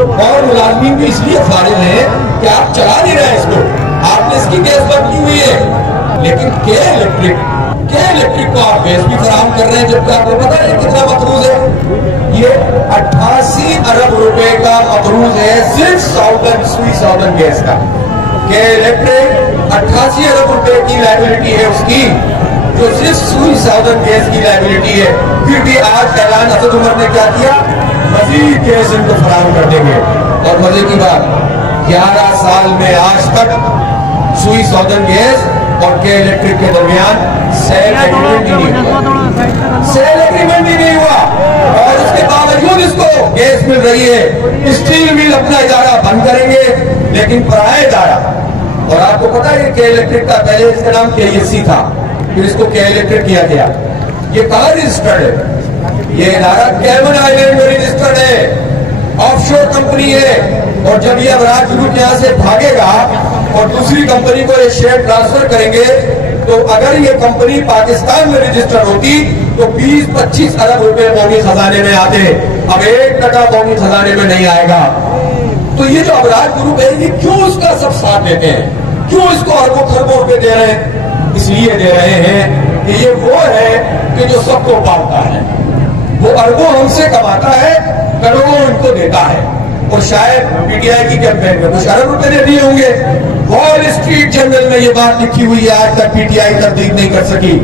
اور ملازمین بھی اس لیے فارغ ہیں کہ آپ چلا نہیں رہے اس کو، آپ نے اس کی گیس بند کی ہوئی ہے، لیکن کے الیکٹرک کو آپ گیس بھی فراہم کر رہے ہیں، جبکہ آپ کو پتا ہے کتنا مقروض ہے؟ یہ 88 ارب روپے کا مقروض ہے صرف سوئی ساؤدرن گیس کا۔ کہ الیکٹرک 88 ارب روپے کی لائبلٹی ہے اس کی، جو صرف سوئی ساؤدرن گیس کی لائبلٹی ہے، پھر بھی آج اعلان اسد عمر نے کیا کیا؟ مزید گیس ان کو فراہم کر دیں گے۔ اور مزے کی بات، 11 سال میں آج تک سوئی ساؤدرن گیس اور کے الیکٹرک کے درمیان سیل ایگریمنٹ ہی نہیں ہوا، اور اس کے باوجود اس کو گیس مل رہی ہے۔ اسٹیل مل اپنا ادارہ بند کریں گے، لیکن پرایا ادارہ، اور آپ کو پتا ہے کہ الیکٹرک کا پہلے اس کا نام KSC تھا، پھر اس کو کے الیکٹرک کیا گیا۔ یہ کہاں رجسٹرڈ ہے؟ یہ ادارہ کیمن آئیلینڈ میں رجسٹرڈ ہے، آف شور کمپنی ہے، اور جب یہ ابراج گروپ یہاں سے بھاگے گا اور دوسری کمپنی کو یہ شیئر ٹرانسفر کریں گے، تو اگر یہ کمپنی پاکستان میں رجسٹر ہوتی تو 20-25 ارب روپے قومی خزانے میں آتے، اب 1 ٹکا قومی خزانے میں نہیں آئے گا۔ تو یہ جو ابراج گروپ ہے، یہ کیوں اس کا سب ساتھ دیتے ہیں؟ کیوں اس کو اربوں خربوں روپے دے رہے ہیں؟ اس لیے دے رہے ہیں کہ یہ وہ ہے کہ جو سب کو پالتا ہے، وہ اربوں ہم سے کماتا ہے، کروڑوں ان کو دیتا ہے، اور شاید PTI کی کیمپین میں کچھ ارب روپے دے دیے ہوں گے۔ وال اسٹریٹ جرنل میں یہ بات لکھی ہوئی ہے، آج تک PTI تردید نہیں کر سکی۔